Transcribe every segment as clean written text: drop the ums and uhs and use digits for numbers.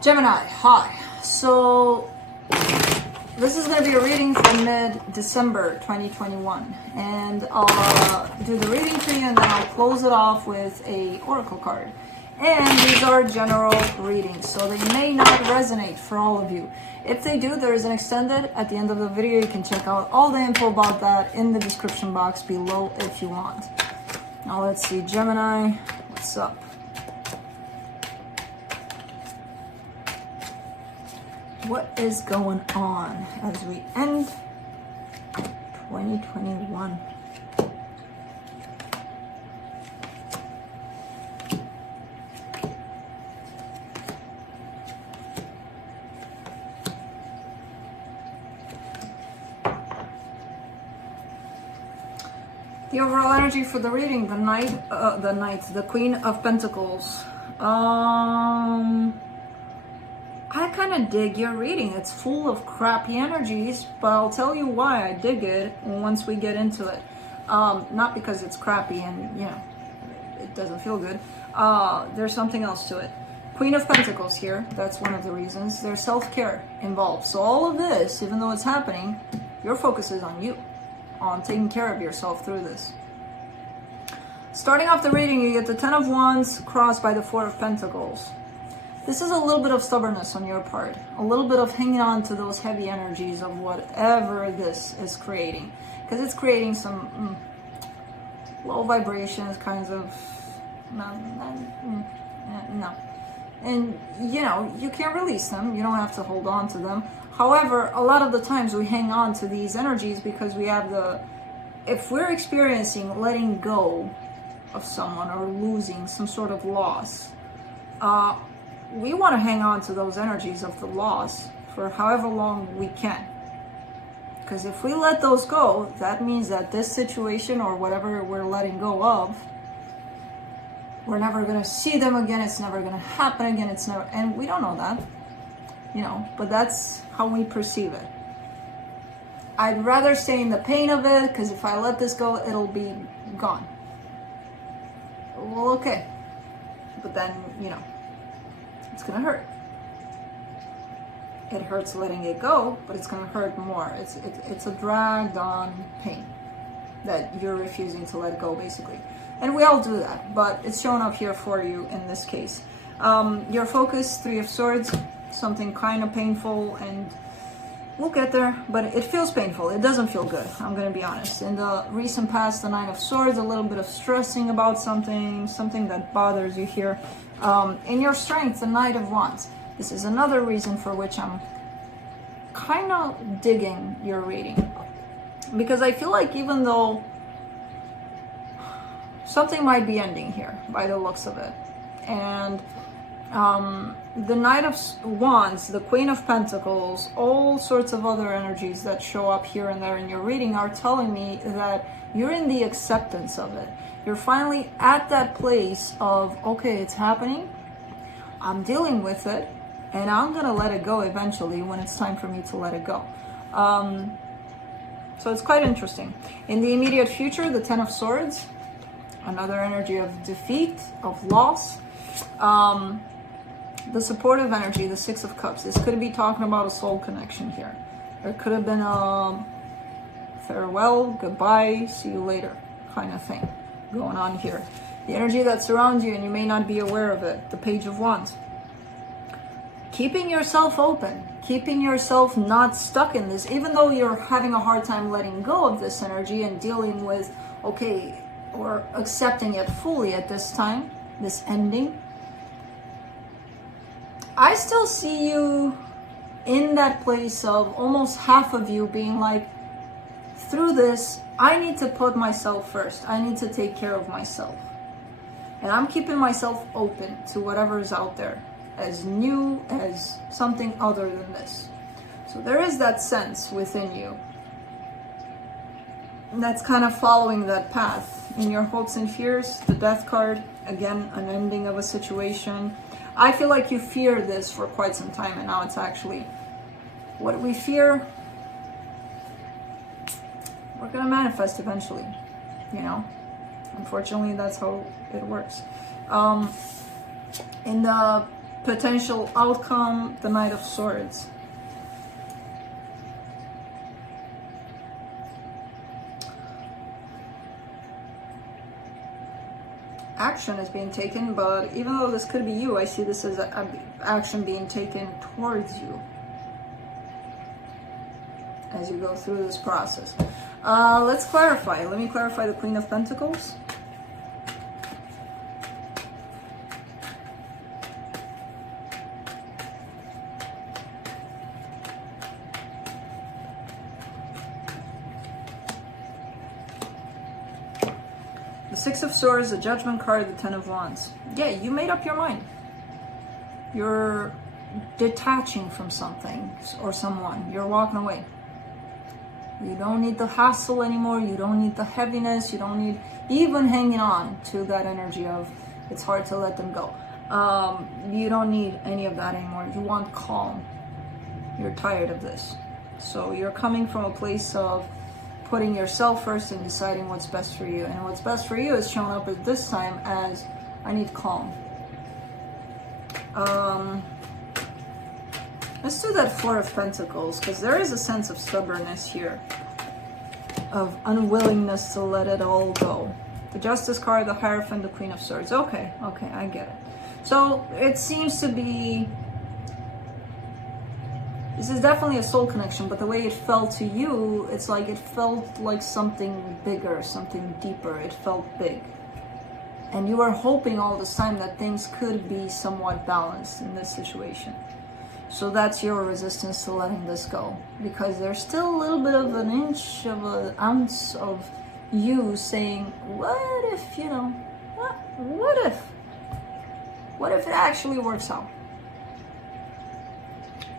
Gemini, hi. So this is going to be a reading for mid-December 2021, and I'll do the reading for you, and then I'll close it off with a oracle card. And these are general readings, so they may not resonate for all of you. If they do, there is an extended at the end of the video. You can check out all the info about that in the description box below if you want. Now let's see, Gemini, what's up? What is going on as we end 2021? The overall energy for the reading, the Queen of Pentacles. I kind of dig your reading. It's full of crappy energies, but I'll tell you why I dig it once we get into it. Not because it's crappy and, you know, it doesn't feel good. There's something else to it. Queen of Pentacles here, that's one of the reasons. There's self-care involved. So all of this, even though it's happening, your focus is on you, on taking care of yourself through this. Starting off the reading, you get the Ten of Wands crossed by the Four of Pentacles. This is a little bit of stubbornness on your part, a little bit of hanging on to those heavy energies of whatever this is creating, because it's creating some low vibrations, kinds of no. And you know, you can't release them. You don't have to hold on to them. However, a lot of the times we hang on to these energies because we have if we're experiencing letting go of someone or losing some sort of loss, we want to hang on to those energies of the loss for however long we can. Because if we let those go, that means that this situation or whatever we're letting go of, we're never going to see them again. It's never going to happen again. And we don't know that, you know, but that's how we perceive it. I'd rather stay in the pain of it, because if I let this go, it'll be gone. Well, okay. But then, you know, it's gonna hurt. It hurts letting it go, but it's gonna hurt more. It's a dragged on pain that you're refusing to let go, basically. And we all do that, but it's shown up here for you in this case. Your focus, Three of Swords, something kind of painful, and we'll get there, but it feels painful. It doesn't feel good, I'm gonna be honest. In the recent past, the Nine of Swords, a little bit of stressing about something that bothers you here. In your strength, the Knight of Wands. This is another reason for which I'm kind of digging your reading. Because I feel like even though something might be ending here by the looks of it, and the Knight of Wands, the Queen of Pentacles, all sorts of other energies that show up here and there in your reading are telling me that you're in the acceptance of it. You're finally at that place of, okay, it's happening, I'm dealing with it, and I'm gonna let it go eventually when it's time for me to let it go. So it's quite interesting. In the immediate future, the Ten of Swords, another energy of defeat, of loss. The supportive energy, the Six of Cups. This could be talking about a soul connection here. There could have been a farewell, goodbye, see you later kind of thing going on here. The energy that surrounds you and you may not be aware of it. The Page of Wands. Keeping yourself open, keeping yourself not stuck in this, even though you're having a hard time letting go of this energy and dealing with, okay, or accepting it fully at this time, this ending. I still see you in that place of almost half of you being like, through this, I need to put myself first. I need to take care of myself. And I'm keeping myself open to whatever is out there, as new as something other than this. So there is that sense within you that's kind of following that path. In your hopes and fears, the Death card, again, an ending of a situation. I feel like you fear this for quite some time, and now it's actually what we fear, we're going to manifest eventually, you know. Unfortunately, that's how it works. In the Potential outcome, the Knight of Swords. Action is being taken, but even though this could be you, I see this as action being taken towards you as you go through this process. Let's clarify. Let me clarify the Queen of Pentacles. The Six of Swords, the Judgment card, the Ten of Wands. Yeah, you made up your mind. You're detaching from something or someone. You're walking away. You don't need the hassle anymore. You don't need the heaviness. You don't need even hanging on to that energy of it's hard to let them go. You don't need any of that anymore. You want calm. You're tired of this. So you're coming from a place of putting yourself first and deciding what's best for you. And what's best for you is showing up at this time as I need calm. Let's do that Four of Pentacles, because there is a sense of stubbornness here, of unwillingness to let it all go. The Justice card, the Hierophant, the Queen of Swords. Okay, I get it. So it seems to be, this is definitely a soul connection, but the way it felt to you, it's like it felt like something bigger, something deeper. It felt big. And you were hoping all this time that things could be somewhat balanced in this situation. So that's your resistance to letting this go. Because there's still a little bit of an inch of an ounce of you saying, what if, you know, what if? What if it actually works out?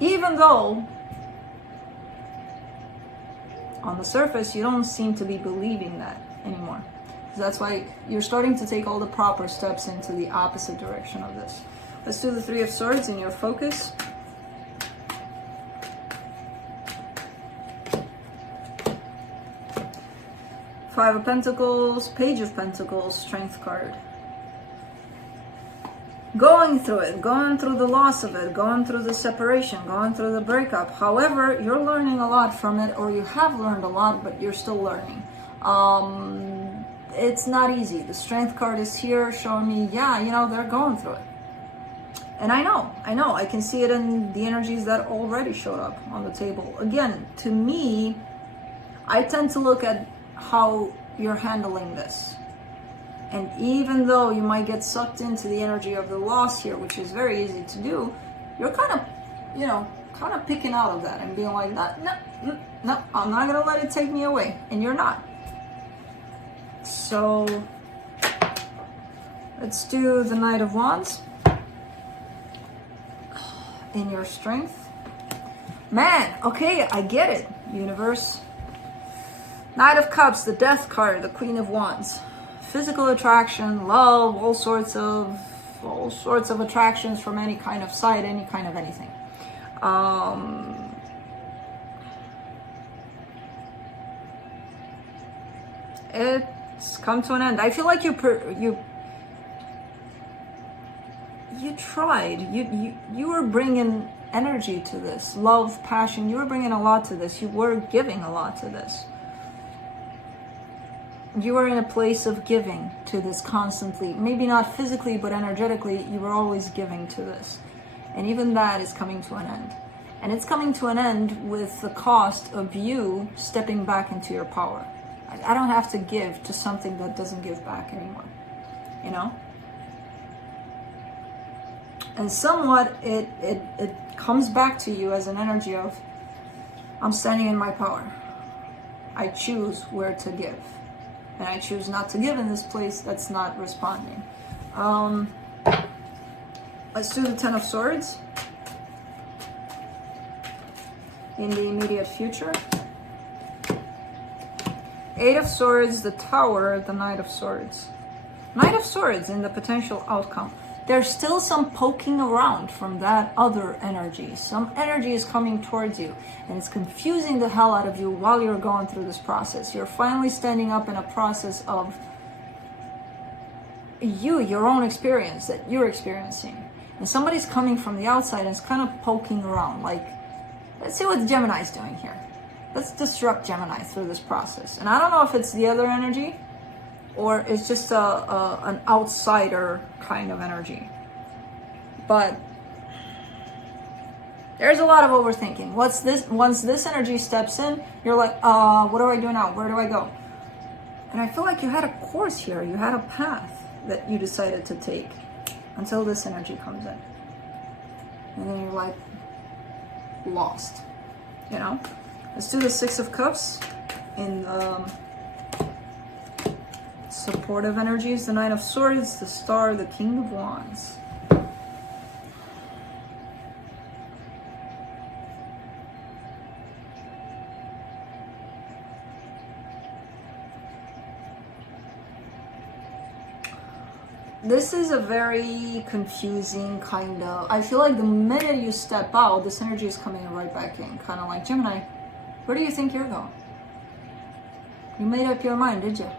Even though, on the surface, you don't seem to be believing that anymore. So that's why you're starting to take all the proper steps into the opposite direction of this. Let's do the Three of Swords in your focus. Five of Pentacles, Page of Pentacles, Strength card. Going through it, going through the loss of it, going through the separation, going through the breakup. However, you're learning a lot from it, or you have learned a lot, but you're still learning. It's not easy. The Strength card is here showing me, yeah, you know, they're going through it. And I know, I can see it in the energies that already showed up on the table. Again, to me, I tend to look at how you're handling this. And even though you might get sucked into the energy of the loss here, which is very easy to do, you're kind of, you know, kind of picking out of that and being like, no, I'm not going to let it take me away. And you're not. So let's do the Knight of Wands in your strength. Man, okay, I get it, universe. Knight of Cups, the Death card, the Queen of Wands. Physical attraction, love, all sorts of attractions from any kind of side, any kind of anything. It's come to an end. I feel like you tried. You were bringing energy to this, love, passion. You were bringing a lot to this. You were giving a lot to this. You were in a place of giving to this constantly. Maybe not physically, but energetically, you were always giving to this. And even that is coming to an end. And it's coming to an end with the cost of you stepping back into your power. I don't have to give to something that doesn't give back anymore. You know? And somewhat, it comes back to you as an energy of, I'm standing in my power. I choose where to give. And I choose not to give in this place that's not responding. Let's do the Ten of Swords in the immediate future. Eight of Swords, the Tower, the Knight of Swords. Knight of Swords in the potential outcome. There's still some poking around from that other energy. Some energy is coming towards you, and it's confusing the hell out of you while you're going through this process. You're finally standing up in a process of your own experience that you're experiencing. And somebody's coming from the outside and is kind of poking around, like, let's see what Gemini's doing here. Let's disrupt Gemini through this process. And I don't know if it's the other energy or it's just an outsider kind of energy. But there's a lot of overthinking. Once this energy steps in, you're like, what do I do now? Where do I go? And I feel like you had a course here. You had a path that you decided to take until this energy comes in. And then you're like, lost, you know? Let's do the Six of Cups in the supportive energies, the Nine of Swords, the Star, the King of Wands. This is a very confusing kind of, I feel like the minute you step out, this energy is coming right back in. Kind of like, Gemini, where do you think you're going? You made up your mind, did you?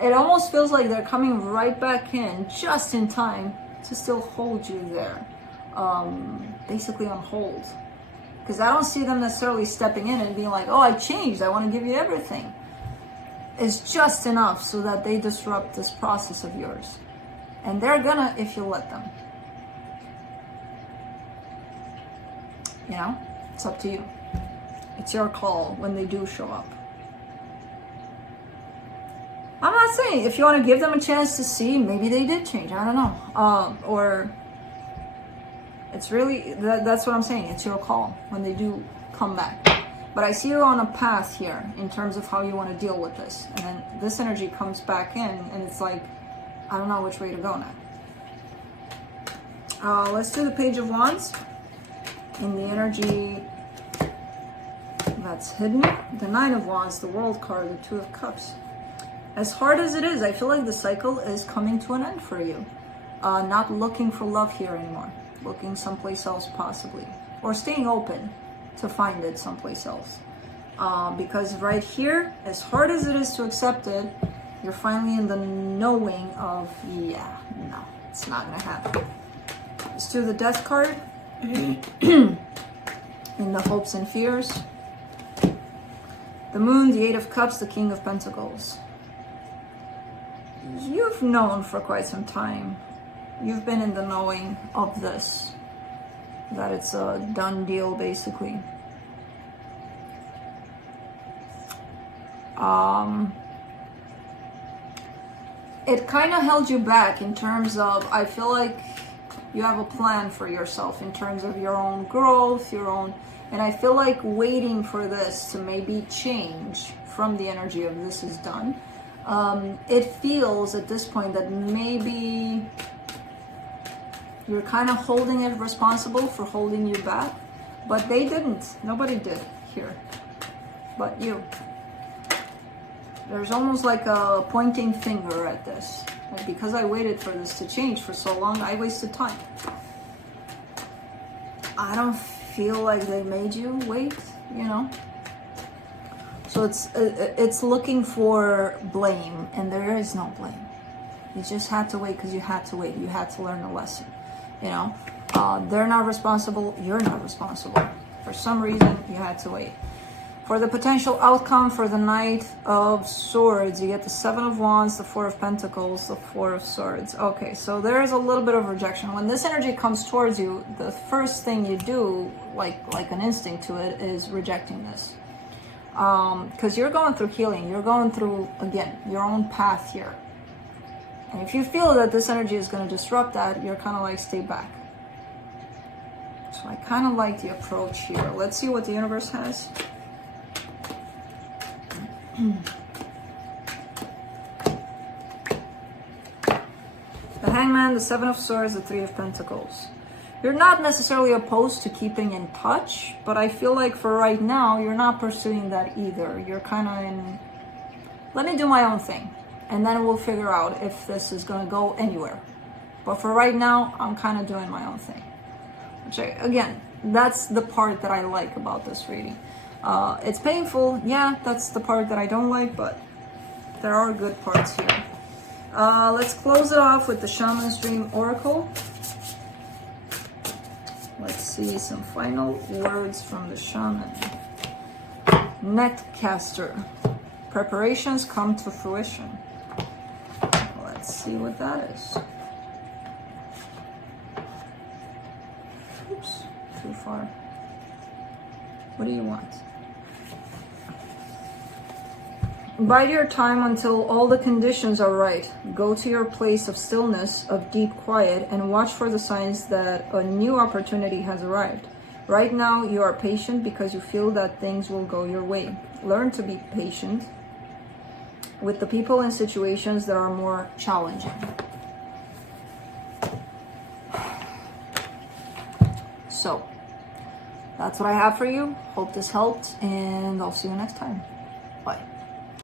It almost feels like they're coming right back in just in time to still hold you there. Basically on hold. Because I don't see them necessarily stepping in and being like, oh, I changed, I want to give you everything. It's just enough so that they disrupt this process of yours. And they're gonna if you let them. You know, it's up to you. It's your call when they do show up. I'm not saying if you want to give them a chance to see, maybe they did change. I don't know. Or it's really, that's what I'm saying. It's your call when they do come back. But I see you on a path here in terms of how you want to deal with this. And then this energy comes back in and it's like, I don't know which way to go now. Let's do the Page of Wands in the energy that's hidden. The Nine of Wands, the World card, the Two of Cups. As hard as it is, I feel like the cycle is coming to an end for you. Not looking for love here anymore. Looking someplace else possibly. Or staying open to find it someplace else. Because right here, as hard as it is to accept it, you're finally in the knowing of, yeah, no, it's not gonna happen. Let's do the Death card. In the hopes and fears. The Moon, the Eight of Cups, the King of Pentacles. You've known for quite some time. You've been in the knowing of this. That it's a done deal, basically. It kind of held you back in terms of, I feel like you have a plan for yourself in terms of your own growth, your own, and I feel like waiting for this to maybe change from the energy of this is done. It feels at this point that maybe you're kind of holding it responsible for holding you back, but they didn't. Nobody did here, but you. There's almost like a pointing finger at this. Like, because I waited for this to change for so long, I wasted time. I don't feel like they made you wait, you know? So it's looking for blame, and there is no blame. You just had to wait because you had to wait. You had to learn a lesson, you know? They're not responsible. You're not responsible. For some reason, you had to wait. For the potential outcome for the Knight of Swords, you get the Seven of Wands, the Four of Pentacles, the Four of Swords. Okay, so there is a little bit of rejection. When this energy comes towards you, the first thing you do, like an instinct to it, is rejecting this. Because you're going through healing. You're going through, again, your own path here. And if you feel that this energy is going to disrupt that, you're kind of like, stay back. So I kind of like the approach here. Let's see what the universe has. The Hangman, the Seven of Swords, the Three of Pentacles. You're not necessarily opposed to keeping in touch, but I feel like for right now, you're not pursuing that either. You're kind of in, let me do my own thing, and then we'll figure out if this is going to go anywhere. But for right now, I'm kind of doing my own thing. Which, again, that's the part that I like about this reading. It's painful, yeah, that's the part that I don't like, but there are good parts here. Let's close it off with the Shaman's Dream Oracle. see some final words from the shaman. Netcaster. Preparations come to fruition. Let's see what that is. Oops, too far. What do you want? Bide your time until all the conditions are right. Go to your place of stillness, of deep quiet, and watch for the signs that a new opportunity has arrived. Right now, you are patient because you feel that things will go your way. Learn to be patient with the people and situations that are more challenging. So, that's what I have for you. Hope this helped, and I'll see you next time.